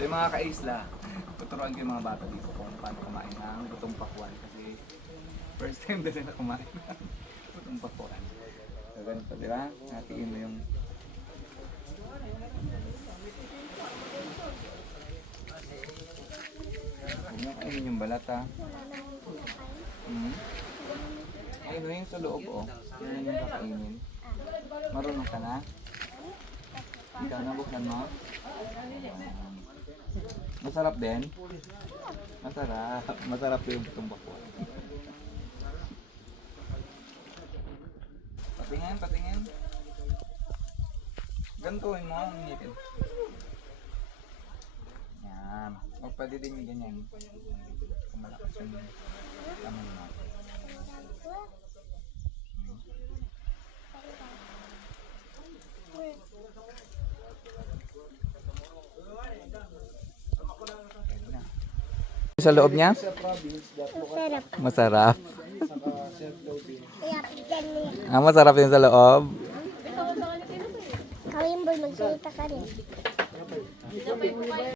So yung mga ka-isla, tuturuan ko yung mga bata dito kung paano kumain ng gutong pakwan. Kasi first time na sila kumain ng gutong pakwan. So ganito, di ba? Hatiin mo yung... Huwag nyo kainin yung balat ha. Ayun mo yung sa loob oh. Yun yung kakainin. Marunong ka na? Ikaw, nabuksan mo? Masarap din? Masarap. Masarap yung gutong pakwan. Patingin, patingin. Gantuin mo ang ngipin. Yan. O pwede din yung ganyan. Kung malakas yung laman mo. Sa loob niya? Masarap. Masarap. Kaya pigyan niya. Masarap yung sa loob. Kawin boy, magsalita ka rin.